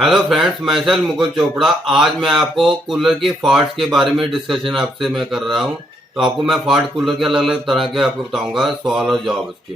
Hello friends, मैं sir Mukul Chopra. आज मैं आपको कूलर की फॉल्ट्स के बारे में डिस्कशन आपसे मैं कर रहा हूं। तो आपको मैं फॉल्ट कूलर के अलग अलग तरह के आपको बताऊंगा, सवाल और जवाब उसके।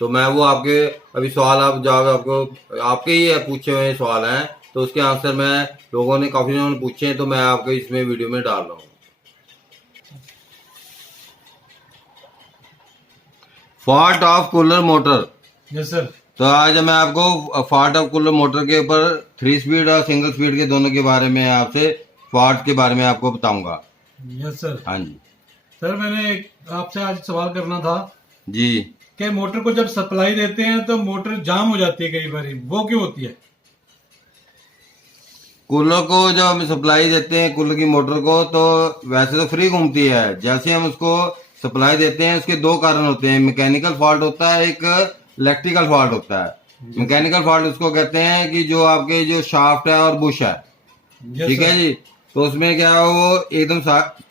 तो मैं वो आपके अभी सवाल आप जवाब आपको आपके ही पूछे हुए सवाल हैं, तो उसके आंसर मैं लोगों ने काफी लोगों ने पूछे हैं, तो मैं आपको इसमें वीडियो में डाल रहा हूँ। Fault of cooler motor. Yes sir. तो आज मैं आपको फॉल्ट ऑफ कूलर मोटर के ऊपर 3 स्पीड और सिंगल स्पीड के दोनों के बारे में आपसे फॉल्ट के बारे में आपको बताऊंगा। Yes sir. हाँ जी सर मैंने आपसे आज सवाल करना था जी। कि मोटर को जब सप्लाई देते हैं तो मोटर जाम हो जाती है कई बार, वो क्यों होती है? कूलर को जब हम सप्लाई देते हैं कूलर की मोटर को, तो वैसे तो फ्री घूमती है। जैसे हम उसको सप्लाई देते हैं उसके दो कारण होते हैं, मैकेनिकल फॉल्ट होता है, एक इलेक्ट्रिकल फॉल्ट होता है। मैकेनिकल फॉल्ट उसको कहते हैं कि जो आपके जो शाफ्ट है और बुश है, ठीक है जी, तो उसमें क्या है वो एकदम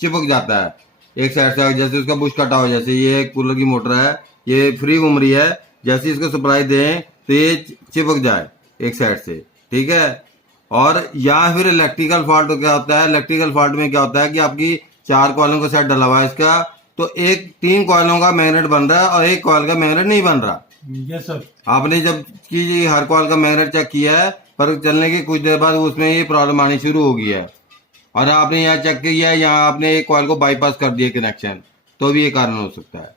चिपक जाता है एक साइड से। जैसे उसका बुश कटा हो, जैसे ये कूलर की मोटर है, ये फ्री घूम रही है, जैसे इसको सप्लाई दें तो ये चिपक जाए एक साइड से, ठीक है। और या फिर इलेक्ट्रिकल फॉल्ट क्या होता है, इलेक्ट्रिकल फॉल्ट में क्या होता है कि आपकी 4 कॉइलों का सेट डला हुआ है इसका, तो एक 3 कॉइलों का मैग्नेट बन रहा है और एक कॉइल का मैग्नेट नहीं बन रहा। Yes sir. आपने जब की हर कॉइल का मैग्नेट चेक किया है, पर चलने के कुछ देर बाद उसमें ये प्रॉब्लम आनी शुरू हो गई है, और आपने यहाँ चेक किया है, यहाँ आपने एक कॉइल को बाईपास कर दिया कनेक्शन, तो भी ये कारण हो सकता है।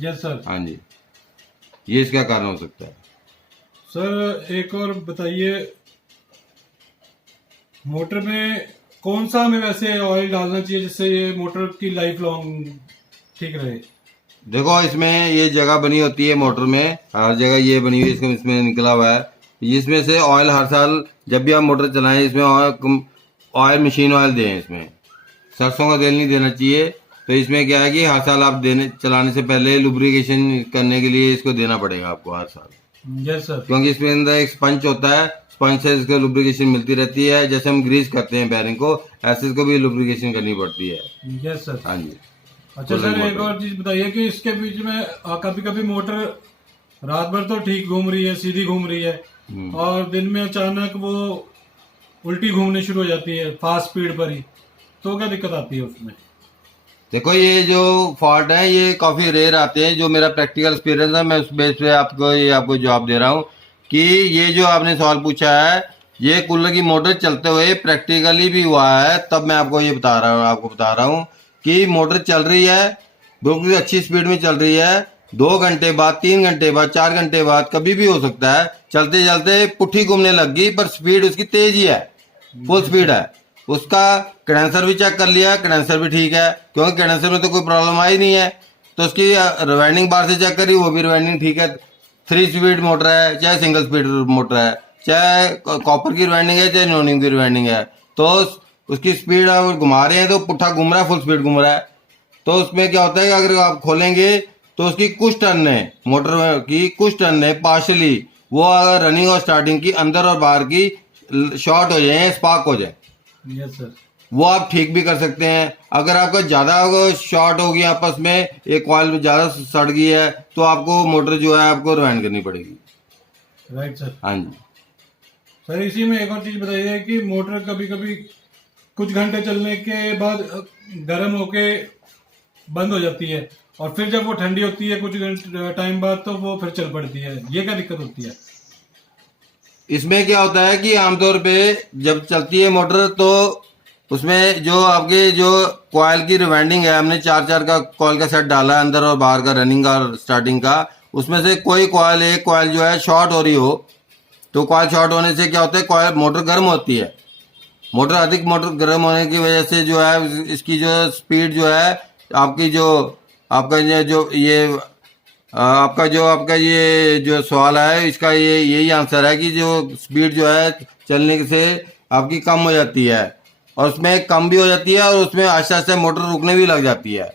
Yes sir. हाँ जी, ये इसका कारण हो सकता है। सर एक और बताइए, मोटर में कौन सा हमें वैसे ऑयल डालना चाहिए जिससे ये मोटर की लाइफ लॉन्ग ठीक रहे? देखो, इसमें ये जगह बनी होती है मोटर में, हर जगह ये बनी हुई है, इसमें निकला हुआ है। इसमें से ऑयल हर साल जब भी आप मोटर चलाएं, इसमें ऑयल मशीन ऑयल दें। इसमें सरसों का तेल नहीं देना चाहिए। तो इसमें क्या है कि हर साल आप चलाने से पहले लुब्रिकेशन करने के लिए इसको देना पड़ेगा आपको हर साल। Yes sir. क्योंकि इसमें अंदर एक स्पंज होता है, स्पंज से इसको लुब्रिकेशन मिलती रहती है। जैसे हम ग्रीस करते हैं बैरिंग को, ऐसे इसको भी लुब्रिकेशन करनी पड़ती है। Yes sir. हाँ जी। अच्छा सर, एक और चीज बताइए कि इसके बीच में कभी कभी मोटर रात भर तो ठीक घूम रही है, सीधी घूम रही है, और दिन में अचानक वो उल्टी घूमने शुरू हो जाती है फास्ट स्पीड पर ही, तो क्या दिक्कत आती है उसमें? देखो, ये जो फॉल्ट है ये काफी रेयर आते हैं। जो मेरा प्रैक्टिकल एक्सपीरियंस है, मैं उस बेस पे आपको जवाब दे रहा हूँ कि ये जो आपने सवाल पूछा है, ये कूलर की मोटर चलते हुए प्रैक्टिकली भी हुआ है। तब मैं आपको ये आपको बता रहा हूँ कि मोटर चल रही है, बिल्कुल अच्छी स्पीड में चल रही है। 2 घंटे बाद, 3 घंटे बाद, 4 घंटे बाद कभी भी हो सकता है, चलते चलते पुट्ठी घूमने लग गई, पर स्पीड उसकी तेज ही है, फुल स्पीड है। उसका कंडेंसर भी चेक कर लिया, कंडेंसर भी ठीक है, क्योंकि कंडेंसर में तो कोई प्रॉब्लम आई नहीं है। तो उसकी रिवाइंडिंग बार से चेक करी, वो भी रिवाइंडिंग ठीक है। 3 स्पीड मोटर है, चाहे सिंगल स्पीड मोटर है, चाहे कॉपर की रिवाइंडिंग है, चाहे नॉनियम की रिवाइंडिंग है, तो उसकी स्पीड आप घुमा रहे हैं तो पुट्ठा घूम रहा है, फुल स्पीड घूम रहा है। तो उसमें क्या होता है कि अगर आप खोलेंगे तो उसकी कुछ टर्न है, मोटर की कुछ टर्न है पार्शली, वो अगर रनिंग और स्टार्टिंग की अंदर और बाहर की शॉर्ट हो जाए, स्पार्क हो जाए, यस सर, वो आप ठीक भी कर सकते हैं। अगर आपका ज्यादा शॉर्ट होगी, आपस में एक कॉइल ज्यादा सड़ गई है, तो आपको मोटर जो है आपको रिवाइंड करनी पड़ेगी। Right sir. हाँ जी सर इसी में एक और चीज बताइए कि मोटर कभी कभी कुछ घंटे चलने के बाद गर्म होके बंद हो जाती है, और फिर जब वो ठंडी होती है कुछ टाइम बाद तो वो फिर चल पड़ती है, ये क्या दिक्कत होती है? इसमें क्या होता है कि आमतौर पे जब चलती है मोटर, तो उसमें जो आपके जो कॉइल की रिवाइंडिंग है, हमने 4 का कॉइल का सेट डाला है, अंदर और बाहर का, रनिंग और स्टार्टिंग का। उसमें से कोई कॉइल, एक कॉइल जो है शॉर्ट हो रही हो, तो कॉइल शॉर्ट होने से क्या होता है, कॉइल मोटर गर्म होती है। मोटर गर्म होने की वजह से जो है इसकी जो स्पीड जो है आपकी, जो आपका ये जो सवाल है, इसका यही आंसर है कि जो स्पीड जो है चलने से आपकी कम हो जाती है, और उसमें कम भी हो जाती है, और उसमें आहिस्ते आहिस्ते मोटर रुकने भी लग जाती है।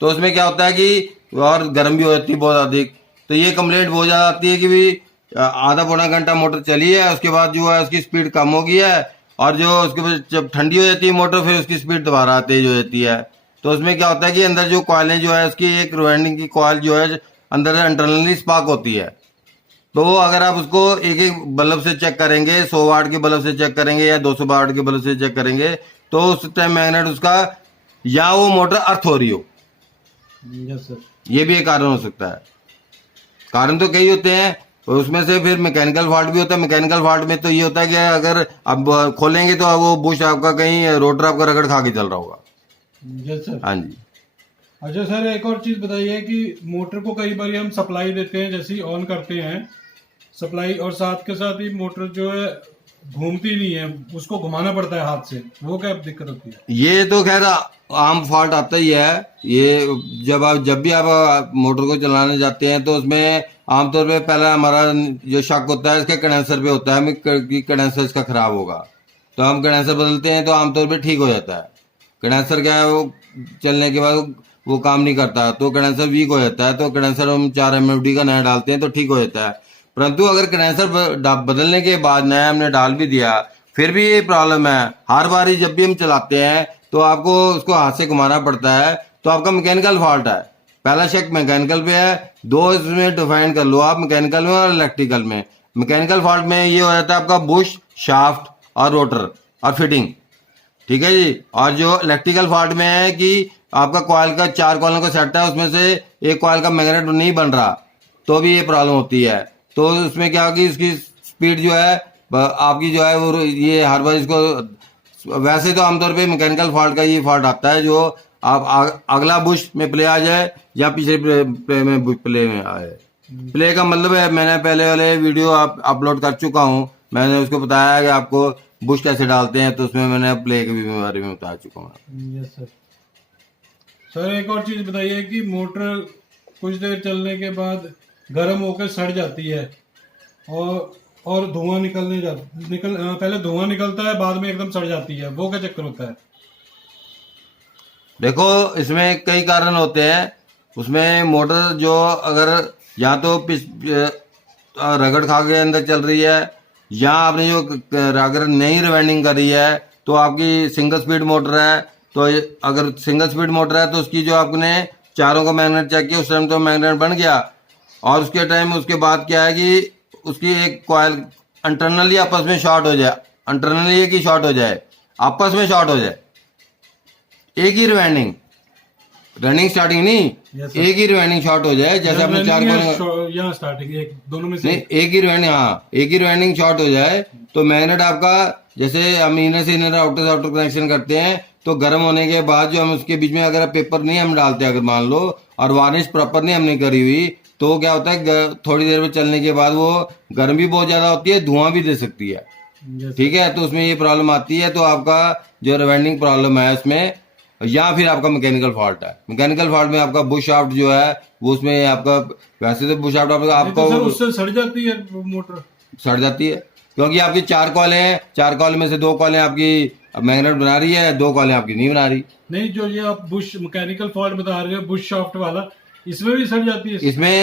तो उसमें क्या होता है कि और गर्म भी हो जाती है बहुत अधिक। तो ये कंप्लेंट बहुत ज़्यादा आती है कि भाई आधा पौना घंटा मोटर चली है, उसके बाद जो है उसकी स्पीड कम हो गई है, और जो उसके बाद जब ठंडी हो जाती है मोटर, फिर उसकी स्पीड दोबारा तेज हो जाती है। तो उसमें क्या होता है कि अंदर जो कॉइलें जो है उसकी, एक रिवाइंडिंग की कॉइल जो है अंदर से इंटरनली स्पार्क होती है, तो अगर आप उसको एक एक बल्ब से चेक करेंगे, 100 वाट के बल्ब से चेक करेंगे या 200 वाट के बल्ब से चेक करेंगे, तो उस टाइम मैग्नेट उसका, या वो मोटर अर्थ हो रही हो, यस सर। ये भी एक कारण हो सकता है। कारण तो कई होते हैं, और उसमें से फिर मैकेनिकल फॉल्ट भी होता है। मैकेनिकल फॉल्ट में तो ये होता है कि अगर आप खोलेंगे तो वो बुश आपका कहीं रोटर आपका रगड़ खा के चल रहा होगा। Yes sir. हाँ जी। अच्छा सर, एक और चीज बताइए कि मोटर को कई बार हम सप्लाई देते हैं, जैसे ही ऑन करते हैं सप्लाई, और साथ के साथ ही मोटर जो है घूमती नहीं है, उसको घुमाना पड़ता है हाथ से, वो क्या दिक्कत होती है? ये तो खैर आम फॉल्ट आता ही है। ये जब भी आप मोटर को चलाने जाते हैं तो उसमें आमतौर पे पहला हमारा जो शक होता है इसके कंडेंसर पे होता है कि कंडेंसर इसका खराब होगा। तो हम कंडेंसर बदलते हैं तो आमतौर पे ठीक हो जाता है। कंडेंसर क्या है, वो चलने के बाद वो काम नहीं करता, तो कंडेंसर वीक हो जाता है, तो कंडेंसर हम 4 MFD का नया डालते हैं तो ठीक हो जाता है। परंतु अगर कंडेंसर बदलने के बाद नया हमने डाल भी दिया, फिर भी ये प्रॉब्लम है। हर बार जब भी हम चलाते हैं तो आपको उसको हाथ से घुमाना पड़ता है, तो आपका मैकेनिकल फॉल्ट है। पहला शक मैकेनिकल पे है। दो इसमें डिफाइन कर लो आप, मैकेनिकल में और इलेक्ट्रिकल में। मैकेनिकल फॉल्ट में ये हो जाता है आपका बुश, शाफ्ट और रोटर और फिटिंग, ठीक है जी। और जो इलेक्ट्रिकल फॉल्ट में है कि आपका कॉइल का 4 कॉइलों का सेट है, उसमें से एक कॉइल का मैग्नेट नहीं बन रहा, तो भी ये प्रॉब्लम होती है। तो उसमें क्या होगी, इसकी स्पीड जो है आपकी जो है वो ये हर बार इसको, वैसे तो आमतौर पे मैकेनिकल फॉल्ट का ये फॉल्ट आता है जो आप अगला बुश में प्ले आ जाए या पिछले प्ले में प्ले में आए। प्ले का मतलब है, मैंने पहले वाले वीडियो आप अपलोड कर चुका हूँ, मैंने उसको बताया है कि आपको बुश कैसे डालते हैं, तो उसमें मैंने प्ले के बारे में बता चुका हूँ। Yes sir. सर एक और चीज बताइए कि मोटर कुछ देर चलने के बाद गर्म होकर सड़ जाती है और धुआं पहले धुआं निकलता है, बाद में एकदम सड़ जाती है, वो क्या चक्कर होता है? देखो इसमें कई कारण होते हैं। उसमें मोटर जो अगर या तो रगड़ खा के अंदर चल रही है, या आपने जो अगर नई रिवाइंडिंग करी है, तो आपकी सिंगल स्पीड मोटर है, तो अगर सिंगल स्पीड मोटर है तो उसकी जो आपने चारों का मैग्नेट चेक किया, उस टाइम तो मैग्नेट बन गया, और उसके टाइम उसके बाद क्या है कि उसकी एक कॉइल इंटरनली आपस में शॉर्ट हो जाए, इंटरनली एक ही शॉर्ट हो जाए, आपस में शॉर्ट हो जाए, एक ही रिवाइंडिंग, रनिंग स्टार्टिंग नहीं, Yes, sir. एक ही रिवाइंडिंग शॉर्ट हो जाए। जैसे आपने 4 कॉइल, यहाँ स्टार्टिंग एक दोनों में से नहीं एक ही रिवाइंडिंग, हाँ एक ही रिवाइंडिंग शॉर्ट हो जाए, तो मैग्नेट आपका, जैसे हम इनर से इनर आउटर से आउटर कनेक्शन करते हैं, तो गर्म होने के बाद जो हम उसके बीच में अगर पेपर नहीं हम डालते, अगर मान लो, और वार्निश प्रॉपर नहीं हमने करी हुई, तो क्या होता है थोड़ी देर में चलने के बाद वो गर्म भी बहुत ज्यादा होती है, धुआं भी दे सकती है, Yes, ठीक है। तो उसमें ये प्रॉब्लम आती है। तो आपका जो रिवाइंडिंग प्रॉब्लम है उसमें, या फिर आपका मैकेनिकल फॉल्ट है। मैकेनिकल फॉल्ट में आपका बुश शाफ्ट जो है वो, उसमें आपका वैसे तो बुश शाफ्ट नहीं तो सर आपका उससे सड़ जाती है मोटर। सड़ जाती है, क्योंकि आपकी 4 कॉलें हैं, 4 कॉल में से 2 कॉलें आपकी मैग्नेट बना रही है, 2 कॉलें आपकी नहीं बना रही। नहीं, जो ये आप बुश मैकेनिकल फॉल्ट बता रहे हो, बुश शाफ्ट वाला, इसमें भी सड़ जाती है?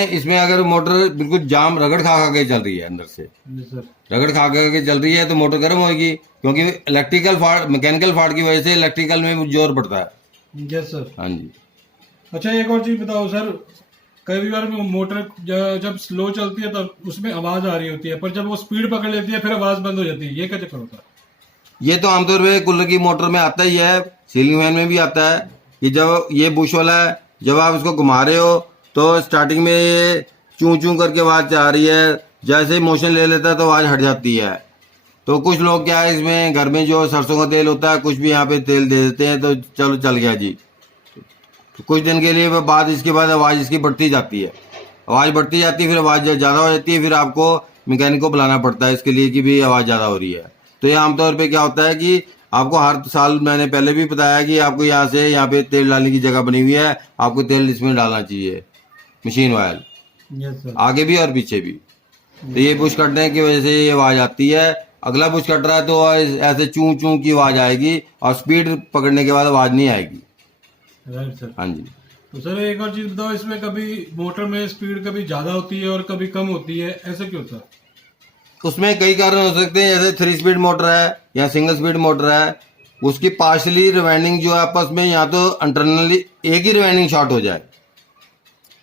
इसमें अगर मोटर बिल्कुल जाम रगड़ खा खा के चल रही है, अंदर से Yes, sir. रगड़ खा खा के चल रही है, तो मोटर गर्म होगी, क्योंकि इलेक्ट्रिकल फॉल्ट, मैकेनिकल फॉल्ट की वजह से इलेक्ट्रिकल में जोर पड़ता है। Yes, sir. हाँ जी। अच्छा एक और चीज बताओ सर, कई बार मोटर जब स्लो चलती है तब उसमें आवाज आ रही होती है, पर जब वो स्पीड पकड़ लेती है फिर आवाज बंद हो जाती है, ये क्या चक्कर होता है? ये तो आमतौर पे कूलर की मोटर में आता ही है, सीलिंग फैन में भी आता है, कि जब ये बुश वाला है, जब आप इसको घुमा रहे हो तो स्टार्टिंग में ये चूं चूं करके आवाज आ रही है, जैसे ही मोशन ले लेता है तो आवाज हट जाती है। तो कुछ लोग क्या है, इसमें घर में जो सरसों का तेल होता है, कुछ भी यहाँ पे तेल दे देते हैं, तो चलो चल गया जी। तो कुछ दिन के लिए बाद इसके बाद आवाज इसकी बढ़ती जाती है, आवाज बढ़ती जाती है, फिर आवाज ज्यादा हो जाती है, फिर आपको मैकेनिक को बुलाना पड़ता है इसके लिए कि भी आवाज ज्यादा हो रही है। तो ये आमतौर पे क्या होता है कि आपको हर साल, मैंने पहले भी बताया कि आपको यहाँ से यहाँ पे तेल डालने की जगह बनी हुई है, आपको तेल इसमें डालना चाहिए, मशीन ऑयल, Yes, sir. आगे भी और पीछे भी। तो ये बुश कटने की वजह से ये आवाज आती है। अगला बुश कट रहा है तो ऐसे चूं चूं की आवाज आएगी, और स्पीड पकड़ने के बाद आवाज नहीं आएगी। Right sir. हाँ जी। तो सर एक और चीज बताओ, इसमें कभी मोटर में स्पीड कभी ज्यादा होती है और कभी कम होती है, ऐसा क्यों होता है? उसमें कई कारण हो सकते हैं, जैसे 3 स्पीड मोटर है या सिंगल स्पीड मोटर है, उसकी पार्शली रिवाइंडिंग जो है आपस में, या तो इंटरनली एक ही रिवाइंडिंग शॉर्ट हो जाए,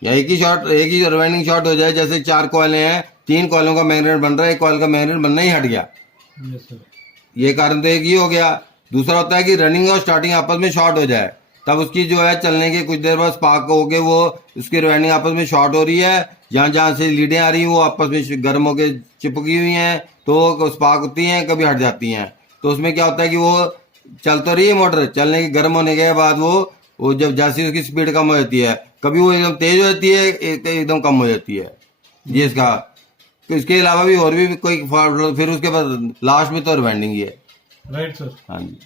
या एक ही रिवाइंडिंग शॉर्ट हो जाए। जैसे 4 कॉइलें हैं, 3 कॉइलों का मैग्नेट बन रहा है, एक कॉइल का मैग्नेट बनना ही हट गया। Yes sir. ये कारण तो एक ही हो गया। दूसरा होता है कि रनिंग और स्टार्टिंग आपस में शॉर्ट हो जाए, तब उसकी जो है चलने के कुछ देर बाद स्पार्क होके वो उसकी रनिंग आपस में शॉर्ट हो रही है, जहाँ जहाँ से लीडें आ रही हैं वो आपस में गर्म होके चिपकी हुई हैं, तो स्पार्क होती हैं, कभी हट जाती हैं। तो उसमें क्या होता है कि वो चल तो रही है मोटर, चलने के गर्म होने के बाद वो जब जैसे उसकी स्पीड कम हो जाती है, कभी वो एकदम तेज हो जाती है, एकदम कम हो जाती है। ये इसका, तो इसके अलावा भी और भी कोई फॉल्ट, फिर उसके बाद लास्ट में तो रिवाइंडिंग ही है। Right sir. हाँ जी।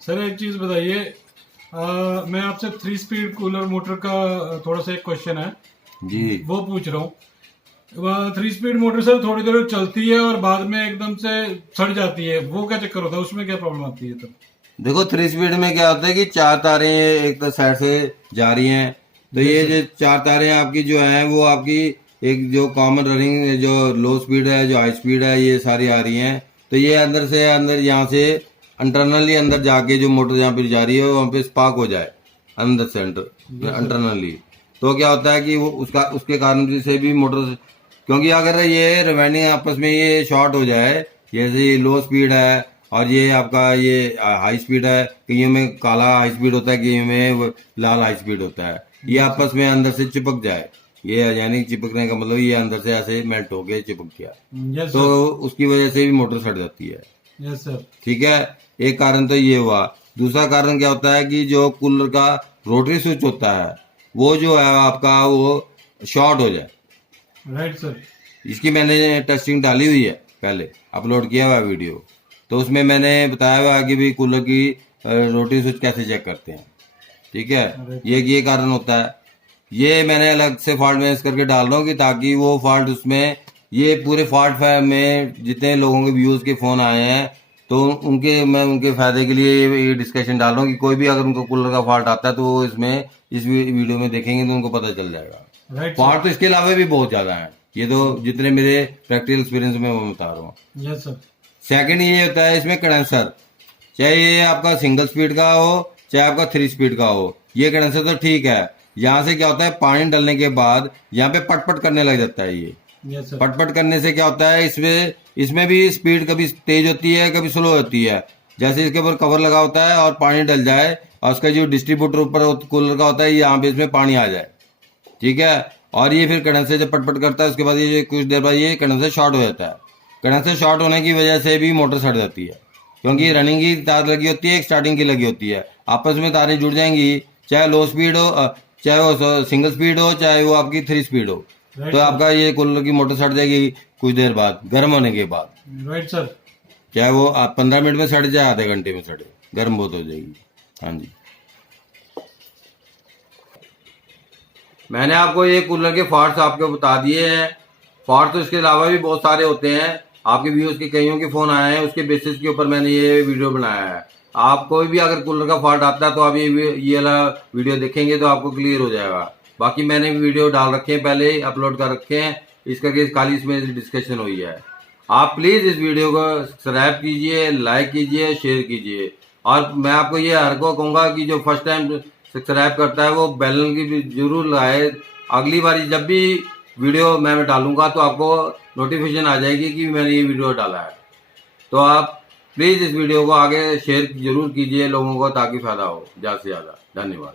सर एक चीज बताइए, मैं आपसे 3 स्पीड कूलर मोटर का थोड़ा सा एक क्वेश्चन है जी। वो पूछ रहा हूँ। 3 स्पीड मोटर सर थोड़ी देर चलती है और बाद में एकदम से सड़ जाती है, वो क्या चक्कर होता है, उसमें क्या प्रॉब्लम आती है तब? देखो 3 स्पीड में क्या होता है कि 4 तारें एक तो साइड से जा रही हैं, तो ये जो 4 तारें आपकी जो हैं वो आपकी एक जो कॉमन रनिंग जो लो स्पीड है, जो हाई स्पीड है, ये सारी आ रही हैं। तो ये अंदर से अंदर यहाँ से इंटरनली अंदर जाके जो मोटर जहाँ पे जा रही है वहाँ पे स्पार्क हो जाए अंदर से इंटरनली, तो क्या होता है कि वो उसके कारण से भी मोटर, क्योंकि अगर ये रिवाइंडिंग आपस में ये शॉर्ट हो जाए, जैसे ये लो स्पीड है और ये आपका ये हाई स्पीड है, कईयों में काला हाई स्पीड होता है, कईयों में लाल हाई स्पीड होता है, ये आपस में अंदर से चिपक जाए, ये यानी चिपकने का मतलब ये अंदर से ऐसे मेल्ट हो गया, चिपक गया, तो उसकी वजह से भी मोटर सड़ जाती है। Yes sir. ठीक है, एक कारण तो ये हुआ। दूसरा कारण क्या होता है कि जो कूलर का रोटरी स्विच होता है वो जो है आपका वो शॉर्ट हो जाए। Right sir. इसकी मैंने टेस्टिंग डाली हुई है, पहले अपलोड किया हुआ है वीडियो, तो उसमें मैंने बताया हुआ है कि भाई कूलर की रोटरी स्विच कैसे चेक करते हैं। ठीक है, ये कारण होता है। ये मैंने अलग से फॉल्ट मैनेज करके डाल रहा हूँ कि ताकि वो फॉल्ट उसमें, ये पूरे फॉल्ट में जितने लोगों के व्यूज के फोन आए हैं तो मैं उनके फायदे के लिए ये डिस्कशन डाल रहा हूँ कि कोई भी अगर उनको कूलर का फॉल्ट आता है तो वो इसमें इस वीडियो में देखेंगे तो उनको पता चल जाएगा। फॉल्ट तो इसके अलावा भी बहुत ज्यादा है, ये तो जितने मेरे प्रैक्टिकल एक्सपीरियंस में मैं बता रहा हूँ। Yes sir. सेकंड ये होता है इसमें कंडेंसर, चाहे ये आपका सिंगल स्पीड का हो चाहे आपका 3 स्पीड का हो, ये कंडेंसर तो ठीक है। यहाँ से क्या होता है, पानी डालने के बाद यहाँ पे पटपट करने लग जाता है ये। Yes sir. पटपट करने से क्या होता है, इसमें भी स्पीड कभी तेज होती है कभी स्लो होती है। जैसे इसके ऊपर कवर लगा होता है और पानी डल जाए और उसका जो डिस्ट्रीब्यूटर ऊपर कूलर का होता है यहाँ पे इसमें पानी आ जाए, ठीक है, और ये फिर कंडेंसर जब पटपट करता है उसके बाद ये कुछ देर बाद ये कंडेंसर शॉर्ट हो जाता है। कंडेंसर शॉर्ट होने की वजह से भी मोटर सड़ जाती है, क्योंकि रनिंग की तार लगी होती है, एक स्टार्टिंग की लगी होती है, आपस में तारें जुड़ जाएंगी, चाहे लो स्पीड हो, चाहे वो सिंगल स्पीड हो, चाहे वो आपकी 3 स्पीड हो, तो आपका ये कूलर की मोटर सड़ जाएगी कुछ देर बाद गर्म होने के बाद। Right sir. चाहे वो 15 मिनट में सड़ जाए, आधे घंटे में सड़े, गर्म बहुत हो जाएगी। हाँ जी, मैंने आपको ये कूलर के फॉल्ट्स आपको बता दिए हैं। फॉल्ट तो इसके अलावा भी बहुत सारे होते हैं, आपके व्यूज के कईयों के फोन आए हैं, उसके बेसिस के ऊपर मैंने ये वीडियो बनाया है। आप कोई भी अगर कूलर का फॉल्ट आता है तो आप ये वाला वीडियो देखेंगे तो आपको क्लियर हो जाएगा। बाकी मैंने वीडियो डाल रखे हैं, पहले अपलोड कर रखे हैं, इसका खाली इसमें डिस्कशन हुई है। आप प्लीज इस वीडियो को सब्सक्राइब कीजिए, लाइक कीजिए, शेयर कीजिए, और मैं आपको ये हर को कहूंगा कि जो फर्स्ट टाइम सब्सक्राइब करता है वो बेल की भी जरूर लगाए। अगली बार जब भी वीडियो मैं डालूंगा तो आपको नोटिफिकेशन आ जाएगी कि मैंने ये वीडियो डाला है। तो आप प्लीज इस वीडियो को आगे शेयर जरूर कीजिए लोगों को, ताकि फायदा हो ज़्यादा से ज़्यादा। धन्यवाद।